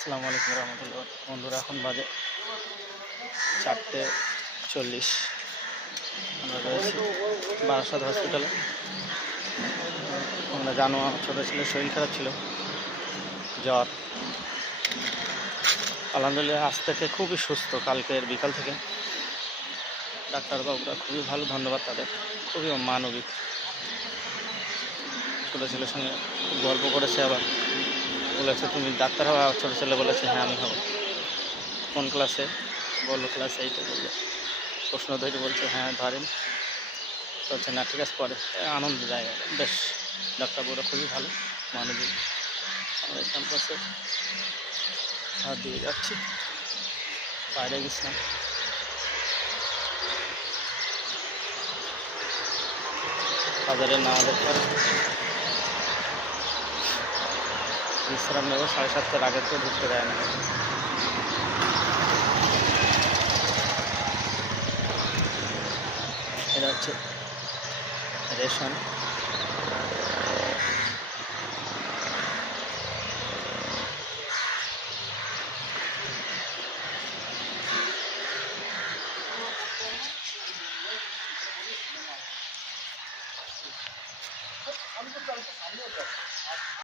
আসসালামু আলাইকুম রহমতুল্লাহ। বন্ধুরা, এখন বাজে 4:40। আমরা রয়েছি বারাসাত হসপিটালে। আমরা জানো, আমার ছোটো ছেলের শরীর খারাপ ছিল, জ্বর। আলহামদুলিল্লাহ আজ থেকে খুবই সুস্থ। কালকের বিকাল থেকে ডাক্তারবাবুরা খুবই ভালো, ধন্যবাদ তাদের, খুবই মানবিক। ছোটো ছেলের সঙ্গে খুব গল্প করেছে, আবার বলেছে তুমি ডাক্তার হওয়া। ছোটো ছেলে বলেছে হ্যাঁ আমি হব। কোন ক্লাসে বললো? ক্লাস 8-এ বললো। প্রশ্ন ধরে বলছে হ্যাঁ ধরেন। বলছে না ঠিক আছে পরে। আনন্দ জায়গা বেশ, ডাক্তারবাবুরা খুবই ভালো, মানবিক। আমরা ক্যাম্পাসে হাত দিয়ে যাচ্ছি, বাইরে গেছিলাম। বাজারের নামাজের পরে বিশ্রাম নেব। 7:30-এর আগে তো ঢুকতে দেয় না। এটা হচ্ছে রেশন।